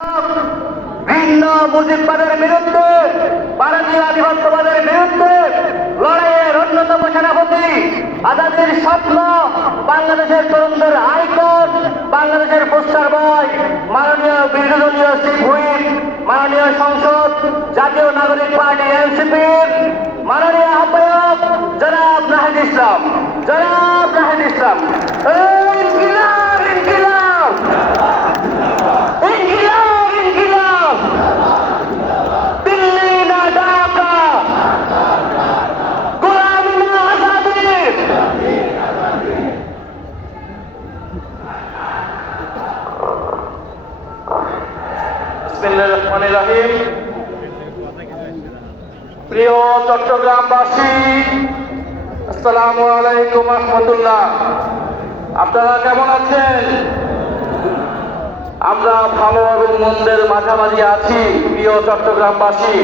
ভিন্ন মুজিববাদের বিরুদ্ধে, ভারতীয় আধিপত্যবাদের বিরুদ্ধে লড়াইয়ের অন্যতম সেনাপতি, আজাদির স্বপ্ন, বাংলাদেশের তরুণদের আইকন, বাংলাদেশের পোস্টার বয়, মাননীয় বিরোধী দলীয় চিফ হুইপ, মাননীয় সংসদ জাতীয় নাগরিক পার্টি এনসিপির মাননীয় আহ্বায়ক জনাব নাহিদ ইসলাম, জনাব নাহিদ ইসলাম। ইনকিলাব, ইনকিলাব, ইনকিলাব, ইনকিলাব, দিল্লি না ঢাকা, গোলামি না আজাদি। বিসমিল্লাহির রহমানির রহিম। প্রিয় চট্টগ্রামবাসী, আসসালামু আলাইকুম রহমতুল্লাহ। আপনারা কেমন আছেন? আমরা ভালো এবং মন্দের মাঝামাঝি আছি। প্রিয় চট্টগ্রামবাসী,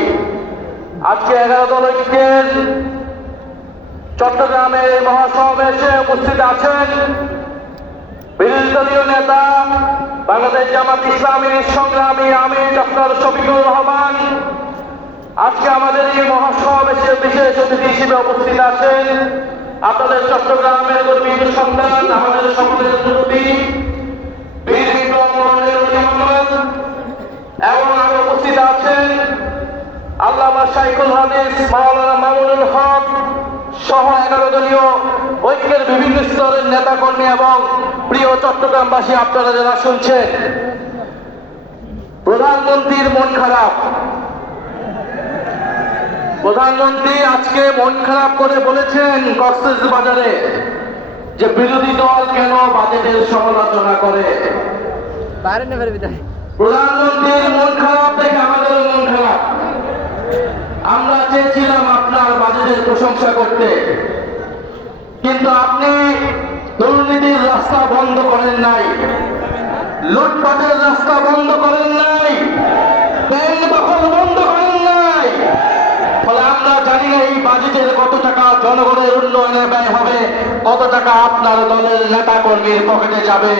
আজকে 11 দল ঐক্যের চট্টগ্রামের মহাসমাবেশে উপস্থিত আছেন বিরোধী দলীয় নেতা, বাংলাদেশ জামাত ইসলামীর সংগ্রামী আমির ডক্টর শফিকুর রহমান। আজকে আমাদের এই মহাসমাবেশে বিশেষ অতিথি হিসেবে উপস্থিত আছেন আপনাদের চট্টগ্রামের গর্বিত সন্তান, আমাদের সকলের মুরব্বী বীর বিক্রম মোহাম্মদ এবং আরো উপস্থিত আছেন আল্লামা শাইখুল হাদিস মাওলানা মামুনুল হক সহ 11 দলীয় ঐক্যের বিভিন্ন স্তরের নেতাকর্মী এবং প্রিয় চট্টগ্রামবাসী, আপনারা যারা শুনছেন। প্রধানমন্ত্রীর মন খারাপ। প্রধানমন্ত্রী আজকে মন খারাপ করে বলেছেন কক্সবাজারে যে বিরোধী দল কেন বাজেটের সমালোচনা করে। প্রধানমন্ত্রীর মন খারাপ দেখে আমাদের মন খারাপ। আমরা চেয়েছিলাম আপনার বাজেটের প্রশংসা করতে, কিন্তু আপনি দুর্নীতির রাস্তা বন্ধ করেন নাই, লুটপাটের রাস্তা বন্ধ করেন নাই, ব্যাংক দখল বন্ধ করেন নাই। ফলে আমরা জানি না এই বাজেটের কত টাকা জনগণের উন্নয়নে ব্যয় হবে, কত টাকা আপনার দলের নেতা কর্মীর পকেটে যাবে।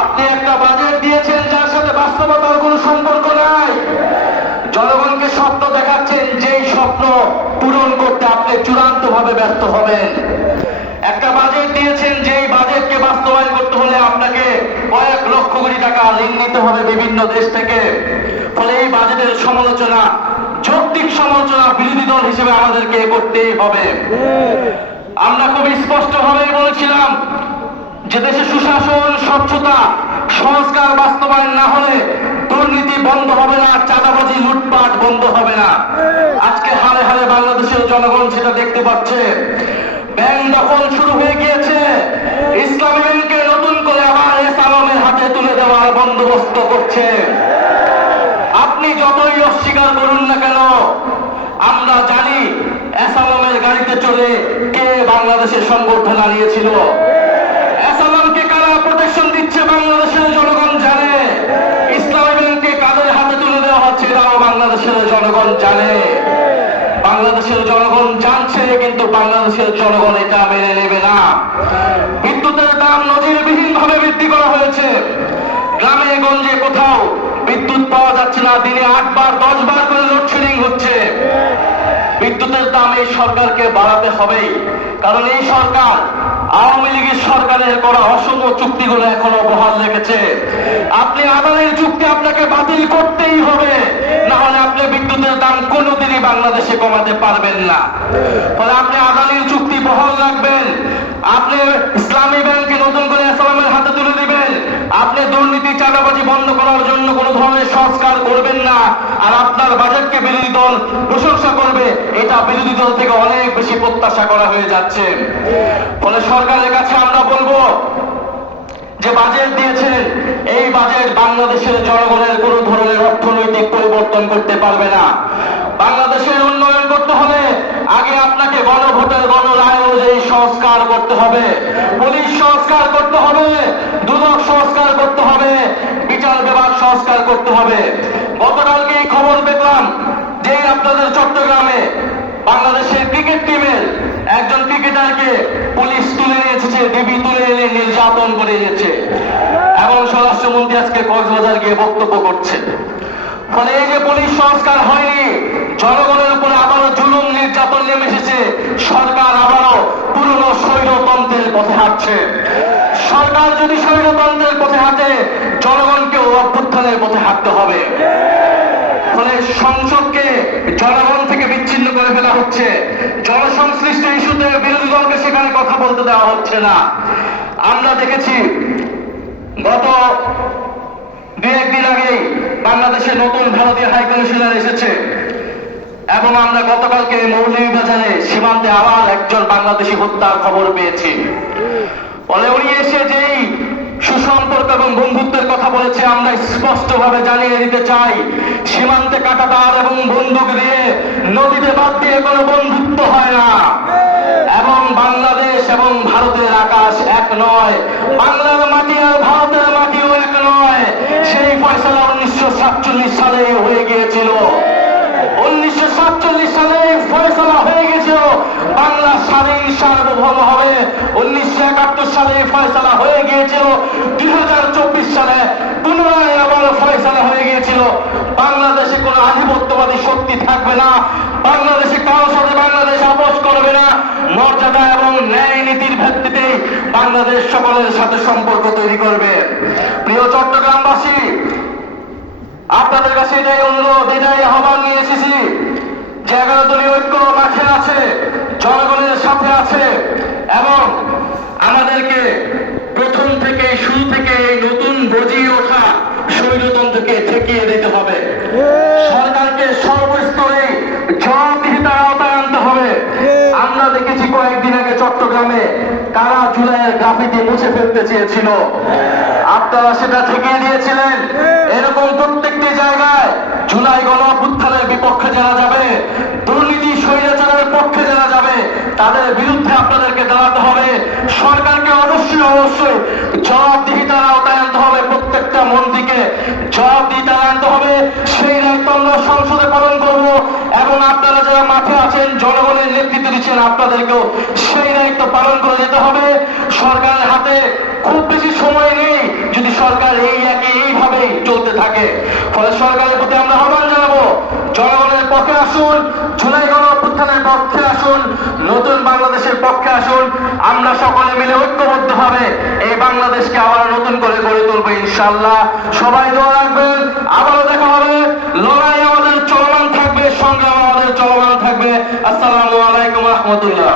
আপনি একটা বাজেট দিয়েছেন যার সাথে বাস্তবতার কোনো সম্পর্ক নাই। জনগণকে স্বপ্ন দেখাচ্ছেন, যেই স্বপ্ন পূরণ করতে আপনি চূড়ান্ত ভাবে ব্যর্থ হবেন। একটা বাজেট দিয়েছেন, যেই বাজেটকে বাস্তবায়ন করতে হলে আপনাকে কয়েক লক্ষ কোটি টাকা ঋণ নিতে হবে বিভিন্ন দেশ থেকে। ফলে এই বাজেটের সমালোচনা, যৌক্তিক সমালোচনা বিরোধী দল হিসেবে আমাদেরকে করতেই হবে। আমরা খুব স্পষ্ট ভাবে বলেছিলাম যে দেশে সুশাসন, স্বচ্ছতা, সংস্কার বাস্তবায়ন না হলে দুর্নীতি বন্ধ হবে না, চাঁদাবাজি, লুটপাট বন্ধ হবে না। আজকে হারে হারে বাংলাদেশের জনগণ সেটা দেখতে পাচ্ছে। ব্যাংক দখল শুরু হয়ে গিয়েছে। ইসলামী ব্যাংকে নতুন করে আবার এস আলমের হাতে তুলে দেওয়ার বন্দোবস্ত করছে। আপনি যতই অস্বীকার করুন না কেন, আমরা জানি এস আলমের গাড়িতে চলে কে বাংলাদেশের সংবর্ধনা নিয়েছিল। এস আলমকে কারা প্রোটেকশন দিচ্ছে বাংলাদেশের জনগণ জানে। ইসলামী ব্যাংকে কাদের হাতে তুলে দেওয়া হচ্ছে এটাও বাংলাদেশের জনগণ জানে। বাংলাদেশের জনগণ জানছে, কিন্তু বাংলাদেশের জনগণ এটা মেনে নেবে না। বিদ্যুতের দাম নজিরবিহীন ভাবে বৃদ্ধি করা হয়েছে। গ্রামে গঞ্জে কোথাও বিদ্যুৎ পাওয়া যাচ্ছে না। দিনে 8 বার 10 বার করে লোডশেডিং হচ্ছে। বিদ্যুতের দাম এই সরকারকে বাড়াতে হবেই, কারণ এই সরকার আওয়ামী লীগের সরকারের করা অসম চুক্তিগুলো এখনো বহাল রেখেছে। আপনি আদানের চুক্তি আপনাকে বাতিল করতেই হবে, না হলে আপনি বিদ্যুতের দাম কোনোদিনই বাংলাদেশে কমাতে পারবেন না। ফলে আপনি আদানের চুক্তি বহাল রাখবেন, আপনি ইসলামী ব্যাংকে নতুন করে ইসলামের হাতে তুলে দিবেন, আপনি দুর্নীতি, চাঁদাবাজি বন্ধ করার জন্য কোন ধরনের সংস্কার করবেন না। আর আপনার বাজেটকে বিরোধী দল প্রশংসা করবে, এটা বিরোধী দল থেকে অনেক বেশি প্রত্যাশা করা হয়ে যাচ্ছে। ফলে সরকারের কাছে আমরা বলবো যে বাজেট দিয়েছেন, এই বাজেট বাংলাদেশের জনগণের কোন ধরনের অর্থনৈতিক পরিবর্তন করতে পারবে না। বাংলাদেশের উন্নয়ন করতে হলে আগে আপনাকে গণভোটের গণরায় অনুযায়ী সংস্কার করতে হবে, পুলিশ সংস্কার করতে হবে, দুদক সংস্কার করতে হবে, বিচার বিভাগ সংস্কার করতে হবে। গতকালকে এই খবর দেখলাম যে আপনাদের চট্টগ্রামে বাংলাদেশের ক্রিকেট টিমের একজন ক্রিকেটারকে পুলিশ তুলে নিয়ে এসেছে, ডিবি তুলে এনে নির্যাতন করে এনেছে, এবং স্বরাষ্ট্রমন্ত্রী আজকে কক্সবাজার গিয়ে বক্তব্য করছে। ফলে এই যে পুলিশ সংস্কার হয়নি, জনগণের উপরে আবারও জুলুম নির্যাতন নেমে এসেছে, সরকার আবারও পুরনো স্বৈরতন্ত্রের পথে হাঁটছে। সরকার যদি স্বৈরতন্ত্রের পথে হাঁটে, জনগণকেও অভ্যুত্থানের পথে হাঁটতে হবে। ফলে সংসদকে জনগণ থেকে বিচ্ছিন্ন করে ফেলা হচ্ছে, জনসংশ্লিষ্ট ইস্যুতে বিরোধী দলকে সেখানে কথা বলতে দেওয়া হচ্ছে না। আমরা দেখেছি গত দু একদিন আগেই বাংলাদেশে নতুন ভারতীয় হাই কমিশনার এসেছে, এবং আমরা গতকালকে মৌলভীবাজারে সীমান্তে আবার একজন বাংলাদেশি হত্যার খবর পেয়েছি। ফলে উনি এসে যেই সুসম্পর্ক এবং বন্ধুত্বের কথা বলেছে, আমরা স্পষ্টভাবে জানিয়ে দিতে চাই, সীমান্তে কাঁটাতার এবং বন্দুক দিয়ে নদীতে বাদ দিয়ে কোনো বন্ধুত্ব হয় না, এবং বাংলাদেশ এবং ভারতের আকাশ এক নয়, বাংলার মাটি আর ভারতের মাটিও এক নয়। সেই ফয়সালা 1947 সালে হয়ে গিয়েছিল। 1947 সালে ফয়সালা হয়ে গেছিল বাংলা স্বাধীন সার্বভৌম হবে। 1971 সালে ফয়সালা হয়ে গিয়েছিল। 2024 সালে পুনরায় আবার ফয়সালা হয়ে গিয়েছিল বাংলাদেশে কোনো আধিপত্যবাদী শক্তি থাকবে না, বাংলাদেশে কারোর সাথে বাংলাদেশ আপোষ করবে না, মর্যাদা এবং ন্যায় নীতির ভিত্তিতে বাংলাদেশ সকলের সাথে সম্পর্ক তৈরি করবে। প্রিয় চট্টগ্রামবাসী, আপনাদের কাছে এটাই অনুরোধ, এটাই আহ্বান নিয়ে এসেছি যে 11 দলীয় ঐক্য মাঠে আছে, জনগণের সাথে আছে, এবং আমাদেরকে প্রথম থেকে শুরু থেকে এই নতুন গজিয়ে ওঠা স্বৈরতন্ত্রকে ঠেকিয়ে দিতে হবে। সরকারকে সর্বস্তরে জবাবদিহিতার আওতায় আনতে হবে। আমরা দেখেছি কয়েকদিন আগে চট্টগ্রামে কারা জুলাইয়ের গ্রাফিতি মুছে ফেলতে চেয়েছিল, আপনারা সেটা ঠেকিয়ে দিয়েছিলেন। এরকম প্রত্যেকটি জায়গায় জুলাই গণঅভ্যুত্থানের বিপক্ষে যারা যাবে, দুর্নীতি স্বৈরাচারের পক্ষে যারা যাবে, তাদের বিরুদ্ধে আপনাদেরকে দাঁড়াতে হবে। সরকারকে অবশ্যই জবাবদিহিতার আওতায় আনতে হবে, প্রত্যেকটা মন্ত্রীকে জবাবদিহিতার আনতে হবে। সেই দায়িত্ব আমরা সংসদে পালন করব, এবং আপনারা যারা মাঠে আছেন, জনগণের নেতৃত্ব দিচ্ছেন, আপনাদেরকেও সেই দায়িত্ব পালন করে যেতে হবে। সরকারের হাতে খুব বেশি সময় নেই যদি সরকার এইভাবেই চলতে থাকে। ফলে সরকারের প্রতি আমরা আহ্বান জানাবো, জনগণের পক্ষে আসুন, জুলাই গণঅভ্যুত্থানের পক্ষে আসুন, নতুন বাংলাদেশের পক্ষে আসুন। আমরা সকলে মিলে ঐক্যবদ্ধভাবে এই বাংলাদেশকে আবার নতুন করে গড়ে তুলবো ইনশাআল্লাহ। সবাই দোয়া রাখবেন। আবারও দেখা হবে। লড়াই আমাদের চলমান থাকবে, সংগ্রাম আমাদের চলমান থাকবে। আসসালামু আলাইকুম রহমতুল্লাহ।